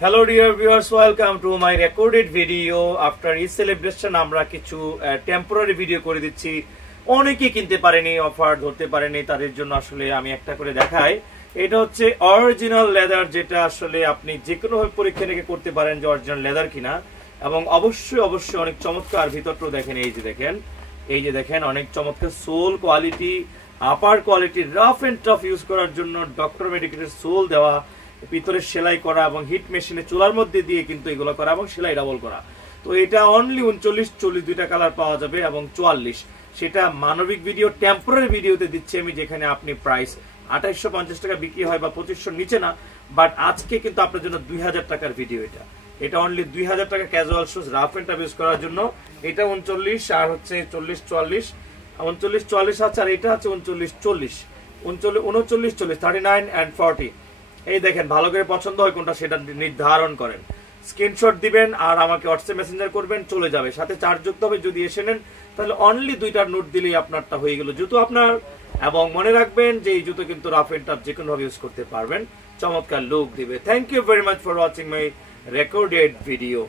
Hello dear viewers, welcome to my recorded video. After Eid celebration আমরা কিছু temporary video করে দিচ্ছি। অনেকেই কিনতে পারেনি, অফার ধরতে পারেনি, তাদের জন্য আসলে আমি একটা করে দেখাই। এটা হচ্ছে অরিজিনাল লেদার, যেটা আসলে আপনি যে কোনো ভাবে পরীক্ষা নিরীক্ষা করতে পারেন যে অরিজিনাল লেদার কিনা। এবং অবশ্যই অনেক চমৎকার, ভিতরটাও দেখেন, এই যে দেখেন অনেক চমৎকার sole quality, upper quality, rough and tough use করার জন্য ডক্টর মেডিকেলের সোল দেওয়া, ভিতরে সেলাই করা এবং হিট মেশিনে চুলার মধ্যে দিয়ে কিন্তু এগুলো করা এবং সেলাই ডাবল করা। তো এটা অনলি 39-40 দুইটা কালার পাওয়া যাবে এবং 44, সেটা মানবিক ভিডিও টেম্পোরারি ভিডিওতে দিচ্ছি আমি, যেখানে আপনি প্রাইস 2850 টাকা বিক্রি হয় বা 2500 নিচে না, বাট আজকে কিন্তু আপনার জন্য 2000 টাকার ভিডিও। এটা অনলি 2000 টাকা casual shoes rough and tough use করার জন্য। এটা 39 আর হচ্ছে 40-44, 39-44 আছে, আর এটা হচ্ছে 39-40, 39-40, 39 and 40। এই দেখেন, ভালো করে পছন্দ হয় কোনটা সেটা নির্ধারণ করেন, স্ক্রিনশট দিবেন আর আমাকে হোয়াটসঅ্যাপ মেসেঞ্জার করবেন, চলে যাবে। সাথে চার্জ যুক্ত হবে। যদি এসে নেন তাহলে অনলি 2টা নোট দিলেই আপনারটা হয়ে গেল, জুতো আপনার। এবং মনে রাখবেন যে এই জুতো কিন্তু রাফ এন্ড টাফ যে কোনো ভাবে ইউজ করতে পারবেন, চমৎকার লুক দিবে। Thank you very much for watching my recorded video.